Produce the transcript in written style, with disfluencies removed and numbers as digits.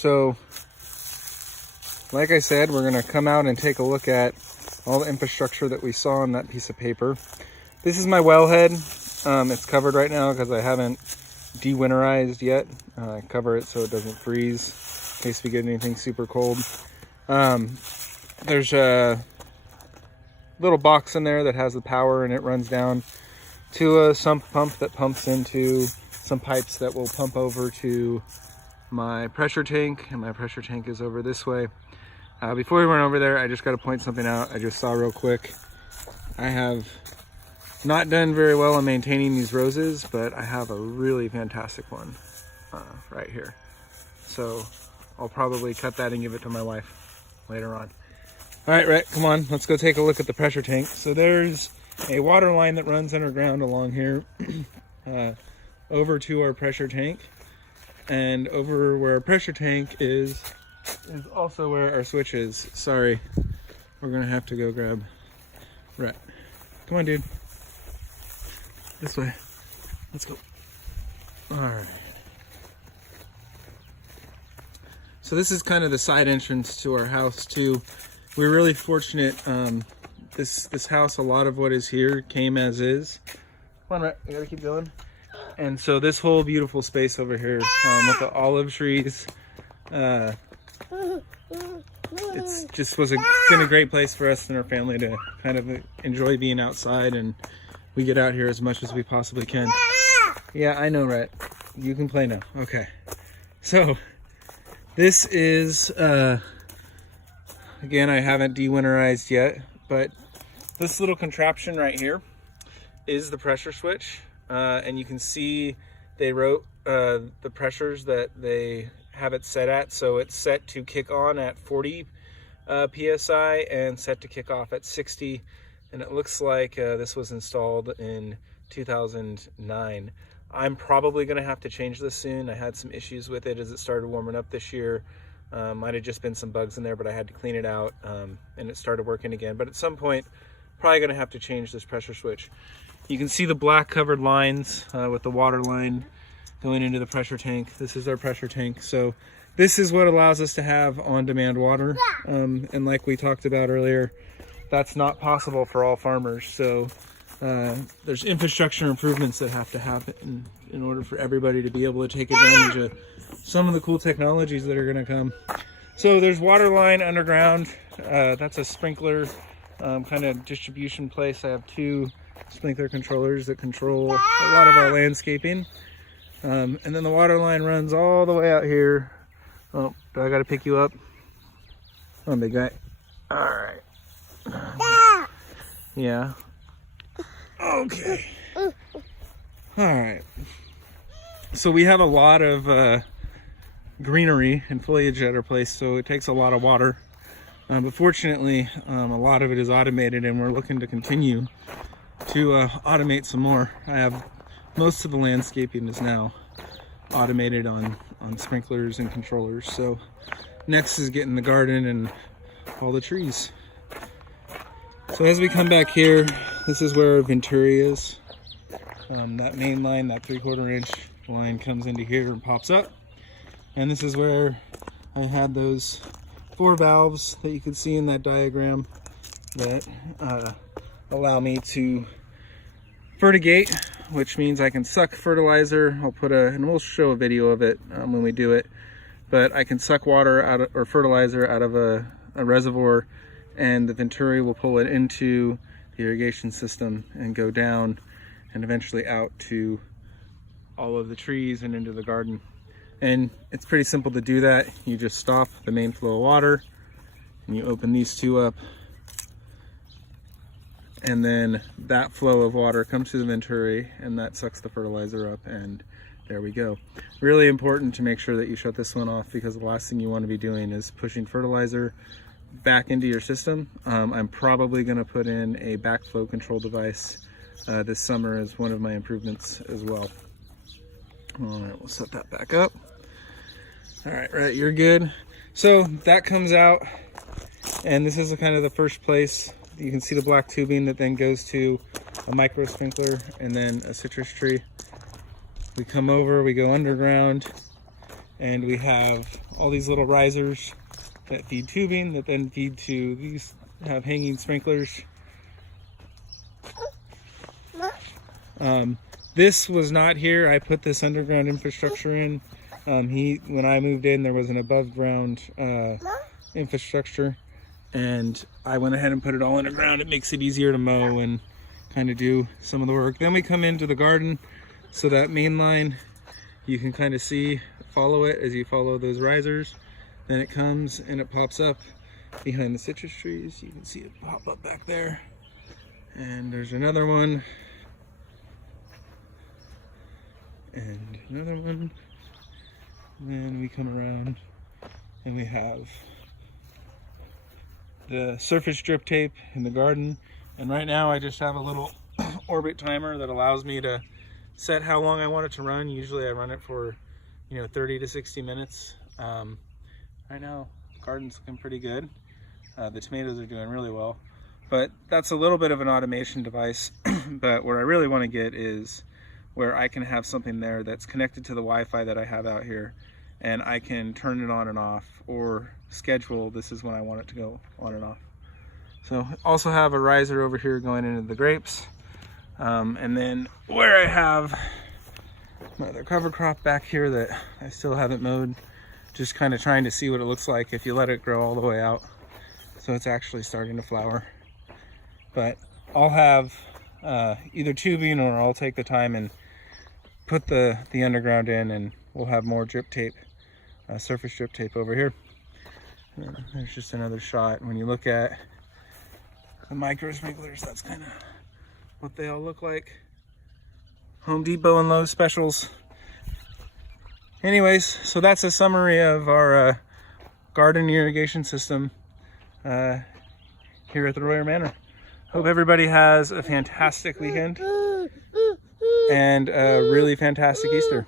So like I said, we're gonna come out and take a look at all the infrastructure that we saw on that piece of paper. This is my wellhead. It's covered right now because I haven't de-winterized yet. I cover it so it doesn't freeze in case we get anything super cold. There's a little box in there that has the power, and it runs down to a sump pump that pumps into some pipes that will pump over to my pressure tank, and my pressure tank is over this way. Before we run over there, I just got to point something out I just saw real quick. I have not done very well on maintaining these roses, but I have a really fantastic one right here. So I'll probably cut that and give it to my wife later on. All right, Rhett, come on, let's go take a look at the pressure tank. So there's a water line that runs underground along here over to our pressure tank. And over where our pressure tank is also where our switch is. Sorry, we're gonna have to go grab Rhett. Come on, dude. This way. Let's go. All right. So this is kind of the side entrance to our house too. We're really fortunate. This house, a lot of what is here came as is. Come on, Rhett, you gotta keep going. And so this whole beautiful space over here with the olive trees, it's just been a great place for us and our family to kind of enjoy being outside, and we get out here as much as we possibly can. Yeah, I know, Rhett. You can play now. Okay. So this is, again, I haven't de-winterized yet, but this little contraption right here is the pressure switch. And you can see they wrote the pressures that they have it set at. So it's set to kick on at 40 PSI and set to kick off at 60. And it looks like this was installed in 2009. I'm probably going to have to change this soon. I had some issues with it as it started warming up this year. Might have just been some bugs in there, but I had to clean it out and it started working again. But at some point, probably going to have to change this pressure switch. You can see the black covered lines with the water line going into the pressure tank. This is our pressure tank. So this is what allows us to have on-demand water. And like we talked about earlier, that's not possible for all farmers. So there's infrastructure improvements that have to happen in order for everybody to be able to take advantage of some of the cool technologies that are going to come. So there's water line underground. That's a sprinkler kind of distribution place. I have two sprinkler controllers that control a lot of our landscaping. And then the water line runs all the way out here. Oh, do I gotta pick you up? Come on, big guy. All right. Yeah. Okay. All right. So we have a lot of greenery and foliage at our place, so it takes a lot of water. But fortunately, a lot of it is automated, and we're looking to continue to automate some more. I have most of the landscaping is now automated on sprinklers and controllers. So next is getting the garden and all the trees. So as we come back here, this is where our Venturi is. That main line, that 3/4 inch line comes into here and pops up. And this is where I had those 4 valves that you can see in that diagram that allow me to fertigate, which means I can suck fertilizer. I'll put and we'll show a video of it when we do it, but I can suck water out of, or fertilizer out of a reservoir, and the Venturi will pull it into the irrigation system and go down and eventually out to all of the trees and into the garden. And it's pretty simple to do that. You just stop the main flow of water and you open these two up, and then that flow of water comes to the Venturi and that sucks the fertilizer up, and there we go. Really important to make sure that you shut this one off, because the last thing you want to be doing is pushing fertilizer back into your system. I'm probably going to put in a backflow control device this summer as one of my improvements as well. All right, we'll set that back up. All right, right, you're good. So that comes out, and this is kind of the first place. You can see the black tubing that then goes to a micro sprinkler and then a citrus tree. We come over, we go underground, and we have all these little risers that feed tubing that then feed to these, have hanging sprinklers. This was not here. I put this underground infrastructure in. When I moved in, there was an above ground infrastructure, and I went ahead and put it all underground. It makes it easier to mow and kind of do some of the work. Then we come into the garden, so that main line, you can kind of see, follow it as you follow those risers. Then it comes and it pops up behind the citrus trees. You can see it pop up back there. And there's another one. And another one. And then we come around and we have the surface drip tape in the garden. And right now I just have a little orbit timer that allows me to set how long I want it to run. Usually I run it for 30 to 60 minutes. Right now the garden's looking pretty good. The tomatoes are doing really well, but that's a little bit of an automation device. But what I really want to get is where I can have something there that's connected to the Wi-Fi that I have out here, and I can turn it on and off, or schedule this is when I want it to go on and off. So also have a riser over here going into the grapes, and then where I have my other cover crop back here that I still haven't mowed, just kind of trying to see what it looks like if you let it grow all the way out. So it's actually starting to flower. But I'll have either tubing, or I'll take the time and put the underground in, and we'll have more drip tape, surface drip tape over here. And there's just another shot. When you look at the micro sprinklers, that's kind of what they all look like. Home Depot and Lowe's specials. Anyways, so that's a summary of our garden irrigation system here at the Royer Manor. Hope everybody has a fantastic weekend and a really fantastic Easter.